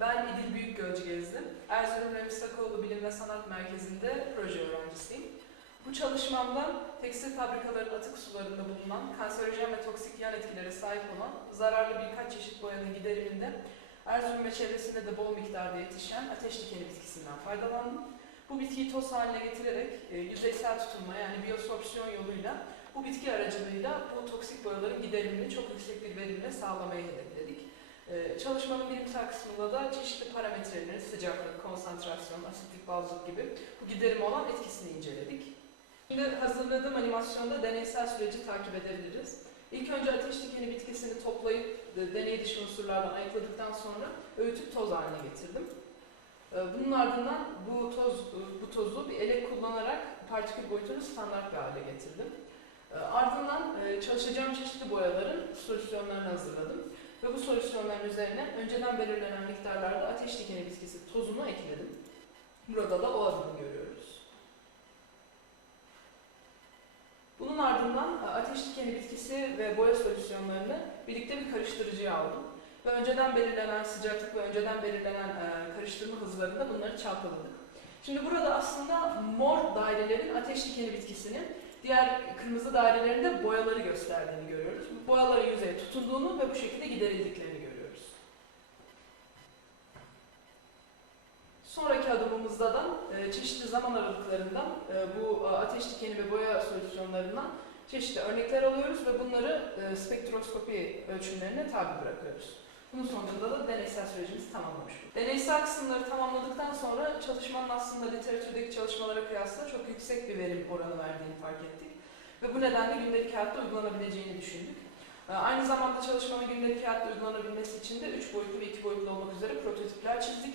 Ben İdil Büyükgölcü gezdim. Erzurum Remi Sakoğlu Bilim ve Sanat Merkezi'nde proje öğrencisiyim. Bu çalışmamda tekstil fabrikaların atık sularında bulunan kanserojen ve toksik yan etkilere sahip olan zararlı birkaç çeşit boyanın gideriminde Erzurum ve çevresinde de bol miktarda yetişen ateş dikeni bitkisinden faydalandım. Bu bitkiyi toz haline getirerek e, yüzeysel tutunma yani biyosorpsiyon yoluyla bu bitki aracılığıyla bu toksik boyaların giderimini çok yüksek bir verimle sağlamayı hedefledik. Ee, Çalışmanın bilimsel kısmında da çeşitli parametrelerin sıcaklık, konsantrasyon, asitlik, bazlık gibi bu giderim olan etkisini inceledik. Şimdi hazırladığım animasyonda deneysel süreci takip edebiliriz. İlk önce ateş dikeni bitkisini toplayıp e, deney dışı unsurlardan ayıkladıktan sonra öğütüp toz haline getirdim. Ee, Bunun ardından bu toz bu tozu bir elek kullanarak partikül boyutunu standart bir hale getirdim. Ee, Ardından e, çalışacağım çeşitli boyaların solüsyonlarını hazırladım ve bu solüsyonların üzerine önceden belirlenen miktarlarda ateş dikeni bitkisi tozunu ekledim. Burada da o adımı görüyoruz. Bunun ardından e, ateş dikeni bitkisi ve boya solüsyonlarını birlikte bir karıştırıcıya aldım. Ve önceden belirlenen sıcaklık ve önceden belirlenen e, karıştırma hızlarında bunları çalkaladık. Şimdi burada aslında mor dairelerin ateş dikeni bitkisinin diğer kırmızı dairelerinde boyaları gösterdiğini görüyoruz. Bu boyaların yüzeye tutunduğunu ve bu şekilde giderildiklerini görüyoruz. Sonraki adımımızda da e, çeşitli zaman aralıklarından e, bu e, ateş dikeni ve boya solüsyonlarından çeşitli örnekler alıyoruz ve bunları spektroskopi ölçümlerine tabi bırakıyoruz. Bunun sonucunda da deneysel sürecimizi tamamlamış. Deneysel kısımları tamamladıktan sonra çalışmanın aslında literatürdeki çalışmalara kıyasla çok yüksek bir verim oranı verdiğini fark ettik. Ve bu nedenle gündelik hayatta uygulanabileceğini düşündük. Ee, Aynı zamanda çalışmanın gündelik hayatta uygulanabilmesi için de 3 boyutlu ve 2 boyutlu olmak üzere prototipler çizdik.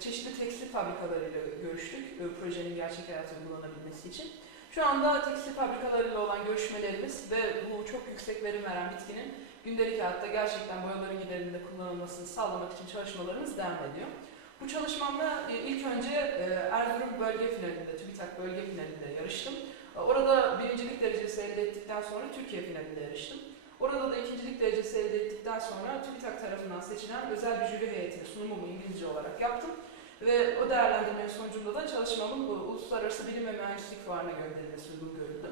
Çeşitli tekstil fabrikalarıyla görüştük e, projenin gerçek hayata uygulanabilmesi için. Şu anda tekstil fabrikalarıyla olan görüşmelerimiz ve bu çok yüksek verim veren bitkinin gündelik hayatta gerçekten boyaların giderinde kullanılmasını sağlamak için çalışmalarımız devam ediyor. Bu çalışmamda e, ilk önce e, Erzurum bölge finalinde, TÜBİTAK bölge finalinde yarıştım. E, Orada birincilik derecesi elde ettikten sonra Türkiye finalinde yarıştım. Orada da ikincilik derecesi elde ettikten sonra TÜBİTAK tarafından seçilen özel bir jüri heyetine sunumumu İngilizce olarak yaptım. Ve o değerlendirmenin sonucunda da çalışmamın bu Uluslararası Bilim ve Mühendislik Fuarı'na gönderilmesi uygun görüldü.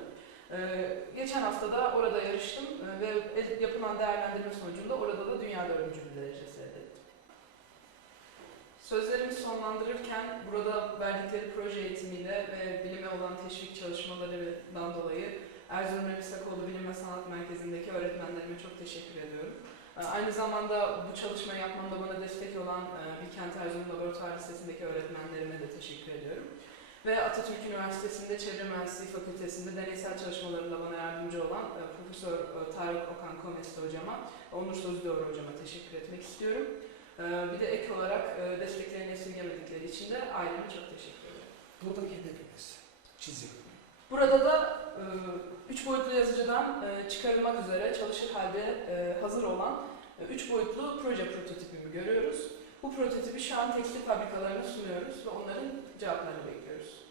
Ee, geçen hafta da orada yarıştım e, ve yapılan değerlendirme sonucunda orada da dünya dördüncülüğü derecesi elde ettim. Sözlerimi sonlandırırken burada verdikleri proje eğitimiyle ve bilime olan teşvik çalışmalarından dolayı Erzurum Remi Sakoğlu Bilim ve Sanat Merkezi'ndeki öğretmenlerime çok teşekkür ediyorum. Ee, Aynı zamanda bu çalışmayı yapmamda bana destek olan e, Bilkent Erzurum Laboratuvar Lisesi'ndeki öğretmenlerime de teşekkür ediyorum. Ve Atatürk Üniversitesi'nde Çevre Mühendisliği Fakültesi'nde deneysel çalışmalarında bana yardımcı olan e, Profesör e, Tarık Okan Komesti hocama, Onur Sözlüoğlu hocama teşekkür etmek istiyorum. E, Bir de ek olarak desteklerini esirgemedikleri için de aileme çok teşekkür ederim. Buradaki hedefimiz çizim. Burada da üç boyutlu yazıcıdan çıkarılmak üzere çalışır halde hazır olan üç boyutlu proje prototipimi görüyoruz. Bu prototipi şu an tekstil fabrikalarına sunuyoruz ve onların cevaplarını bekliyoruz.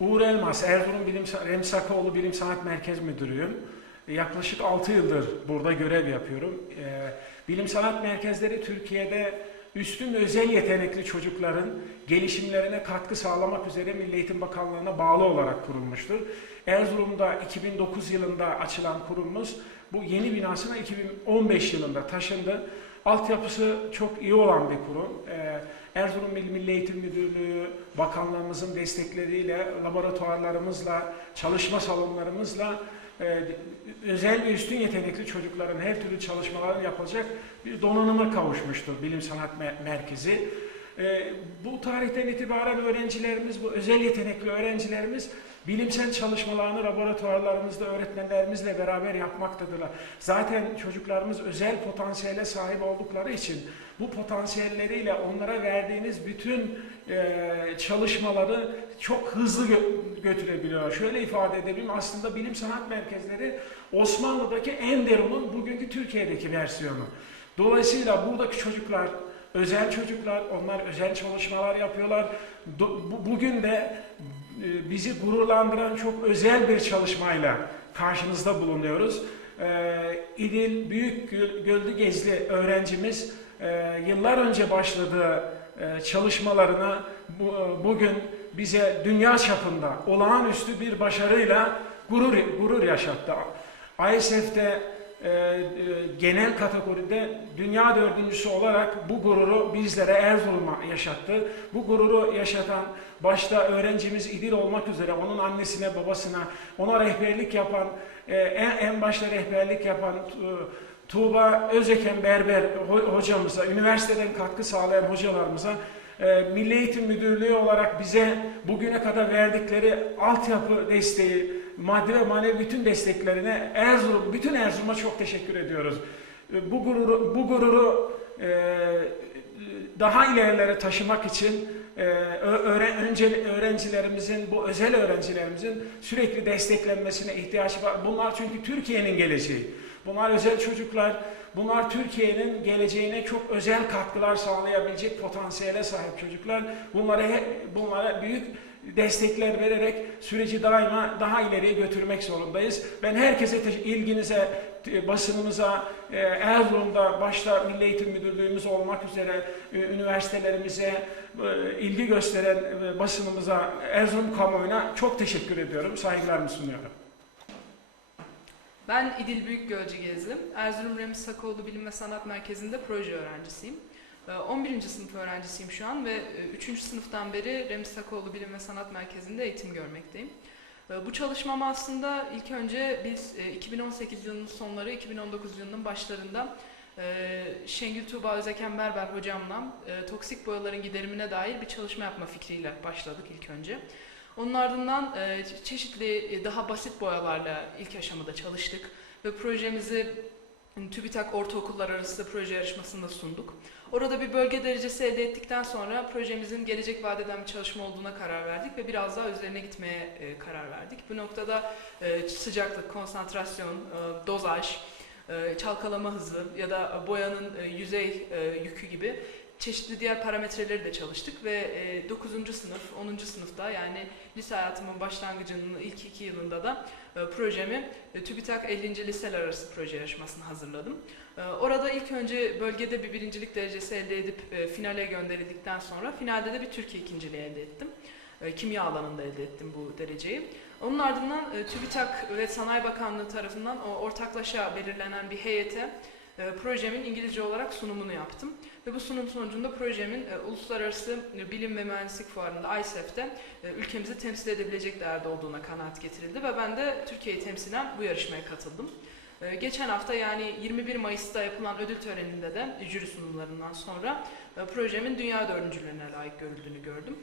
Uğur Elmas, Erzurum Bilim, Remzi Sakaoğlu Bilim Sanat Merkez Müdürüyüm. E, Yaklaşık 6 yıldır burada görev yapıyorum. E, Bilim Sanat Merkezleri Türkiye'de üstün özel yetenekli çocukların gelişimlerine katkı sağlamak üzere Milli Eğitim Bakanlığı'na bağlı olarak kurulmuştur. Erzurum'da 2009 yılında açılan kurumumuz bu yeni binasına 2015 yılında taşındı. Altyapısı çok iyi olan bir kurum. E, Erzurum İl Milli Eğitim Müdürlüğü, bakanlığımızın destekleriyle, laboratuvarlarımızla, çalışma salonlarımızla e, özel ve üstün yetenekli çocukların her türlü çalışmaların yapılacak bir donanıma kavuşmuştur Bilim Sanat Me- Merkezi. E, bu tarihten itibaren öğrencilerimiz, bu özel yetenekli öğrencilerimiz bilimsel çalışmalarını laboratuvarlarımızda öğretmenlerimizle beraber yapmaktadırlar. Zaten çocuklarımız özel potansiyele sahip oldukları için bu potansiyelleriyle onlara verdiğiniz bütün e, çalışmaları çok hızlı gö- götürebiliyor. Şöyle ifade edebilirim aslında bilim sanat merkezleri Osmanlı'daki Enderun'un bugünkü Türkiye'deki versiyonu. Dolayısıyla buradaki çocuklar özel çocuklar, onlar özel çalışmalar yapıyorlar. Do- bu- bugün de bizi gururlandıran çok özel bir çalışmayla karşınızda bulunuyoruz. e, İdil Büyük Göl- Gölü Gezli öğrencimiz e, yıllar önce başladığı e, çalışmalarına bu, bugün bize dünya çapında olağanüstü bir başarıyla gurur gurur yaşattı. ISF'de e, e, genel kategoride dünya dördüncüsü olarak bu gururu bizlere Erzurum'a yaşattı. Bu gururu yaşatan başta öğrencimiz İdil olmak üzere onun annesine babasına ona rehberlik yapan e, en, en başta rehberlik yapan e, Tuğba Özeken Berber ho- hocamıza, üniversiteden katkı sağlayan hocalarımıza e, Milli Eğitim Müdürlüğü olarak bize bugüne kadar verdikleri altyapı desteği, maddi ve manevi bütün desteklerine Erzurum, bütün Erzurum'a çok teşekkür ediyoruz. E, Bu gururu, bu gururu e, daha ilerilere taşımak için e, öğren- öğrencilerimizin, bu özel öğrencilerimizin sürekli desteklenmesine ihtiyaç var. Bunlar çünkü Türkiye'nin geleceği. Bunlar özel çocuklar. Bunlar Türkiye'nin geleceğine çok özel katkılar sağlayabilecek potansiyele sahip çocuklar. Bunlara bunlara büyük destekler vererek süreci daima daha ileriye götürmek zorundayız. Ben herkese ilginize, basınımıza, e, Erzurum'da başta Milli Eğitim Müdürlüğümüz olmak üzere üniversitelerimize e, ilgi gösteren e, basınımıza, Erzurum kamuoyuna çok teşekkür ediyorum. Saygılarımı sunuyorum. Ben İdil Büyükgölcü Gezdim. Erzurum Remiz Sakoğlu Bilim ve Sanat Merkezi'nde proje öğrencisiyim. Ee, 11. sınıf öğrencisiyim şu an ve 3. sınıftan beri Remiz Sakoğlu Bilim ve Sanat Merkezi'nde eğitim görmekteyim. Ee, Bu çalışmam aslında ilk önce biz e, 2018 yılının sonları, 2019 yılının başlarında e, Şengül Tuğba Özeken Berber hocamla e, toksik boyaların giderimine dair bir çalışma yapma fikriyle başladık ilk önce. Onun ardından e, çeşitli e, daha basit boyalarla ilk aşamada çalıştık ve projemizi m, TÜBİTAK Ortaokullar Arası Proje Yarışması'nda sunduk. Orada bir bölge derecesi elde ettikten sonra projemizin gelecek vadeden bir çalışma olduğuna karar verdik ve biraz daha üzerine gitmeye e, karar verdik. Bu noktada e, sıcaklık, konsantrasyon, e, dozaj, e, çalkalama hızı ya da boyanın e, yüzey e, yükü gibi çeşitli diğer parametreleri de çalıştık ve e, 9. sınıf, 10. sınıfta yani lise hayatımın başlangıcının ilk iki yılında da e, projemi e, TÜBİTAK 50. Liseler Arası Proje Yarışması'na hazırladım. E, orada ilk önce bölgede bir birincilik derecesi elde edip e, finale gönderildikten sonra finalde de bir Türkiye ikinciliği elde ettim. E, kimya alanında elde ettim bu dereceyi. Onun ardından e, TÜBİTAK ve Sanayi Bakanlığı tarafından ortaklaşa belirlenen bir heyete e, projemin İngilizce olarak sunumunu yaptım. Ve bu sunum sonucunda projemin e, Uluslararası Bilim ve Mühendislik Fuarı'nda ISEF'te e, ülkemizi temsil edebilecek değerde olduğuna kanaat getirildi ve ben de Türkiye'yi temsilen bu yarışmaya katıldım. E, geçen hafta yani 21 Mayıs'ta yapılan ödül töreninde de jüri sunumlarından sonra e, projemin dünya dördüncülüğüne layık görüldüğünü gördüm.